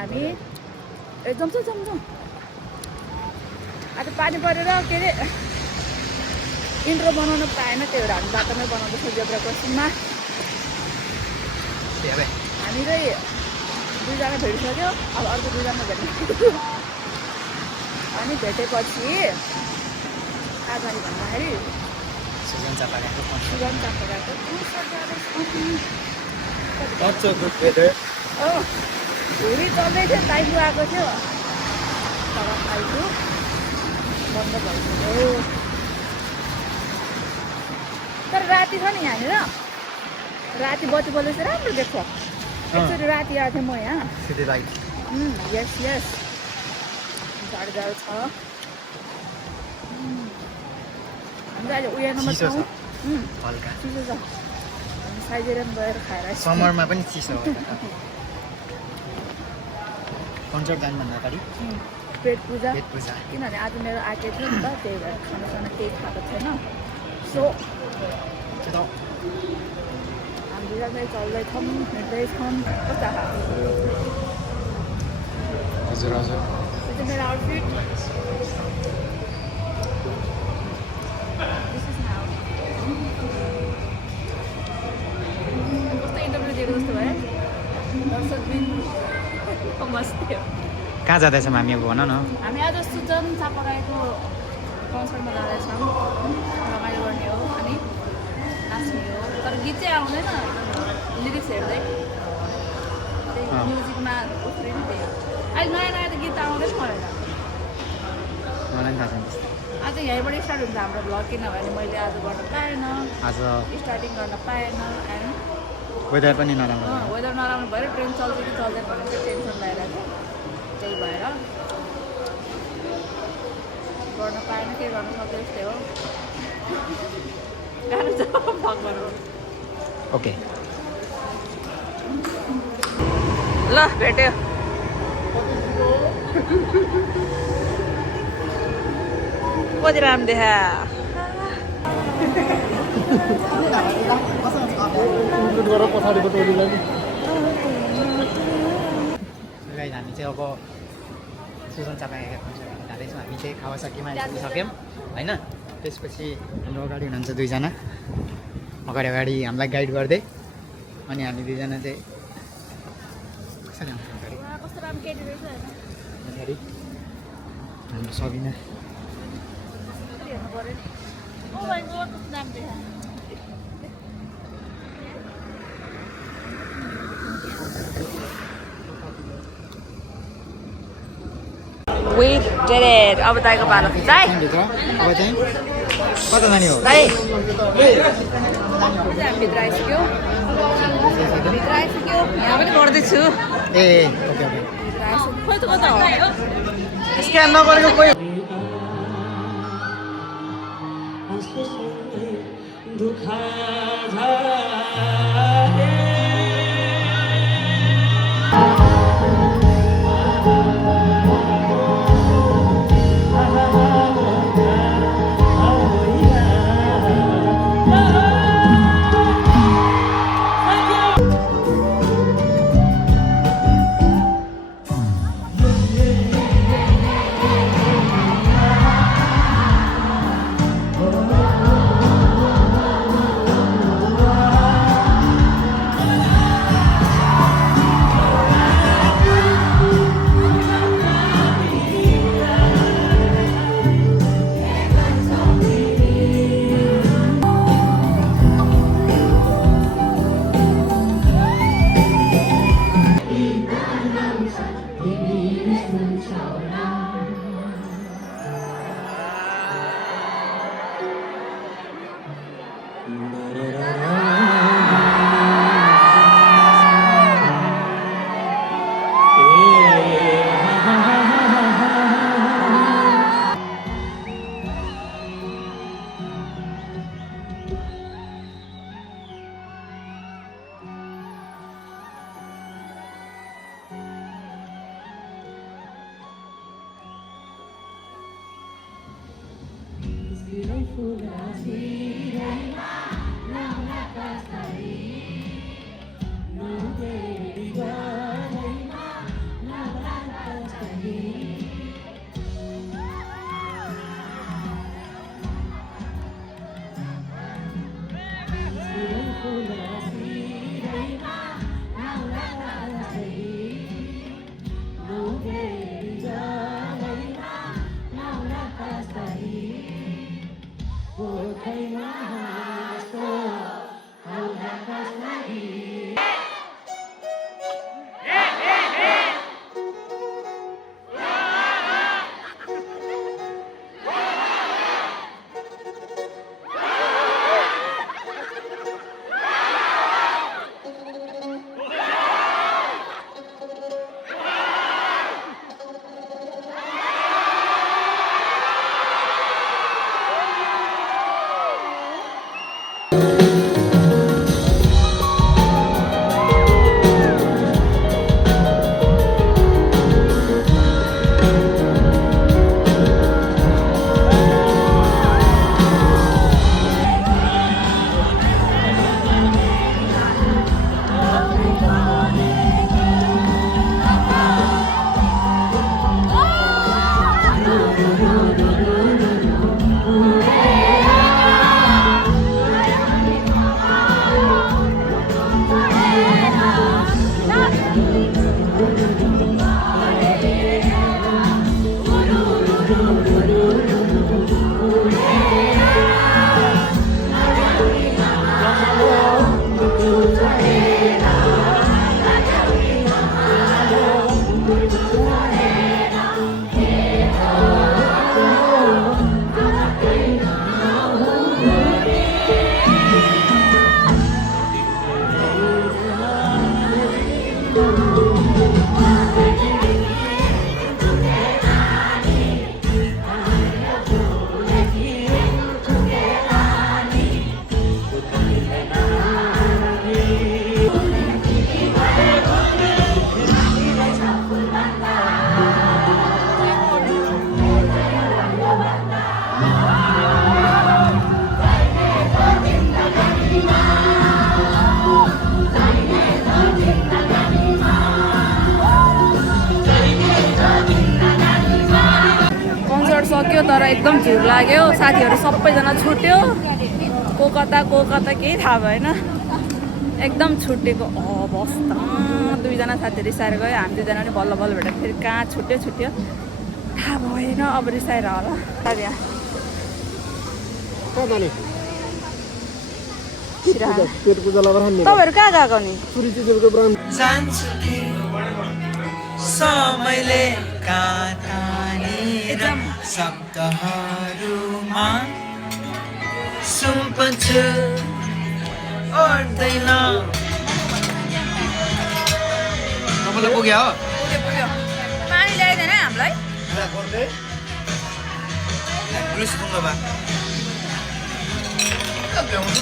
हामी एकदम जाउँ आज पानी परेर के अरे इन्ट्रो बनाउन पाएन त्यही भएर हामी बाटोमै बनाउँदैछ जेब्रा क्रसिङमा हामी चाहिँ 2 जना भेटिसक्यो अब अर्को 2 जना भेट्नु अनि भेटेपछि कहाँ जाने भन्दाखेरि सुजन चापागाको भुँडी चल्दै थियो ताइफु आएको थियो तर ताइफु बन्द भइसक्यो तर राति छ नि यहाँनिर राति बत्ती बल्दै चाहिँ राम्रो देख्छ एकचोटि राति आएको थिएँ म यहाँ यस जाडो छ हाम्रो अहिले उयो नम्बर चिसो छ चिसो छ हल्का हामी साइजेरियन गएर खाएर समरमा पनि चिसो हो कन्सर्ट जानुभन्दा अगाडि पेट पूजा पूजा किनभने आज मेरो आएको थियो नि त त्यही भएर खानासाना केही खाएको छैन सो हामी जाँदै चल्दैछौँ हिँड्दैछौँ कस्तो हजुर यो चाहिँ मेरो आउटफिट कस्तो इन्टरभ्यू दिएको जस्तो भयो दर्शकबिन मस्त थियो कहाँ जाँदैछौँ हामी अब भन न हामी आज सुजन चापागाईको कन्सर्टमा जाँदैछौँ रमाइलो गर्ने हो अनि नाच्ने हो तर गीत चाहिँ आउँदैन लिरिक्स हेर्दै त्यही म्युजिकमा उफ्रिनु त्यही अहिले नयाँ त गीत आउँदैन मलाई मलाई थाहा छैन आज यहीँबाट स्टार्ट हुन्छ हाम्रो भ्लग किनभने मैले आज गर्न पाएन आज स्टार्टिङ गर्न पाएन एन्ड वेदर पनि नराम्रो वेदर नराम्रो भएर ट्रेन चल्छ कि चल्दैन भनेर चाहिँ टेन्सन लगाइरहेको थियो त्यही भएर गर्न पाएन केही गर्न सक्यो यस्तै हो गाह्रो छ भ्लग बनाउनु ओके ल भेट्यो कति राम्रो देखा हामी चाहिँ अब सुजन चापागाईको कन्सर्टमा जाँदैछौँ हामी चाहिँ कावासाकीमा आइसक्यौँ होइन त्यसपछि हाम्रो अगाडि हुनुहुन्छ 2 जना अगाडि हामीलाई गाइड गर्दै अनि हामी 2 जना चाहिँ कसरी आउँछ कस्तो राम्रो केटी रहेछ अगाडि हाम्रो सबिना हेर्नु पऱ्यो ओ माइ गॉड कस्तो राम्रो देखा We did it! अब दाइको पालो दाइ भित्र अब चाहिँ कता जाने हो दाइ भित्र आइसक्यो यहाँ पनि गर्दैछु ए ओके ओके खोइ त कता हो स्क्यान नगरेको कोही कन्सर्ट सक्यो तर एकदम झुर लाग्यो साथीहरू सबैजना छुट्यो को कता केही थाहा भएन एकदम छुट्टेको अवस्था दुईजना साथी रिसाएर गयो हामी दुईजना पनि बल्ल बल्ल भेटेर फेरि कहाँ छुट्यो थाहा भएन अब रिसाएर होला त्यहाँ तपाईँहरू कहाँ गएको नि समयले काटानेर शब्दहरूमा सुम्पन्छु ओर्दैन तपाईँलाई पुग्यो हो पानी ल्याइदिएन हामीलाई भ्याउँछ